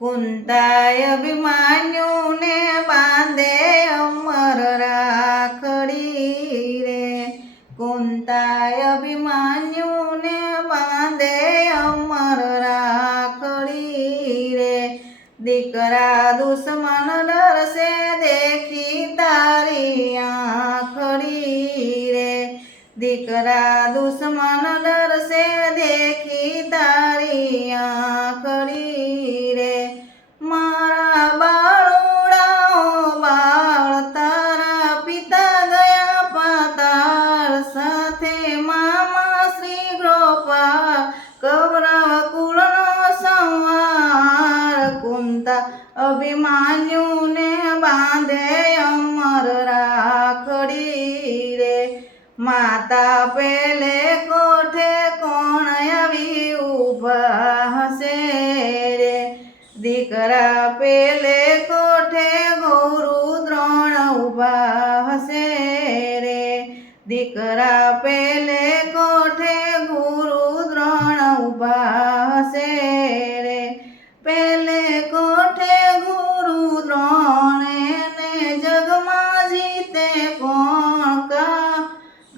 કુંતાય અભિમાન્યુને બાંધે અમર રાખડી રે, કુંતાય અભિમાન્યુને બાંધે અમર રાખડી રે, દીકરા દુશ્મન ડરશે દેખી તારી આંખડી રે, દીકરા દુશ્મન ડરશે દેખી તારી આંખડી રે, મારા બાળુડાઓ બાળ તારા પિતા ગયા પાતાળ, સાથે મામા શ્રી ગોપાલ કૌરવ કુળનો સંહાર, કુંતા અભિમાન્યુને બાંધે અમર રાખડી રે, માતા પેલે કોઠે કોણ આવી ઊભા હશે રે, દીકરા પેલે કોઠે ગુરુ દ્રોણ ઊભા હશે રે, દીકરા પેલે કોઠે ગુરુ દ્રોણ ઊભા હશે રે, પેલે કોઠે ગુરુ દ્રોણ એને જગમાં જીતે કોણ,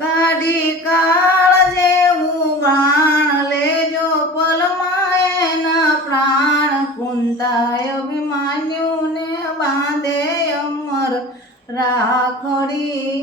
ગાડી કાળ જેવું બાણ લેજો પલમાં એના પ્રાણ, કુંતાય અભિમાન્યુને બાંધે અમર રાખડી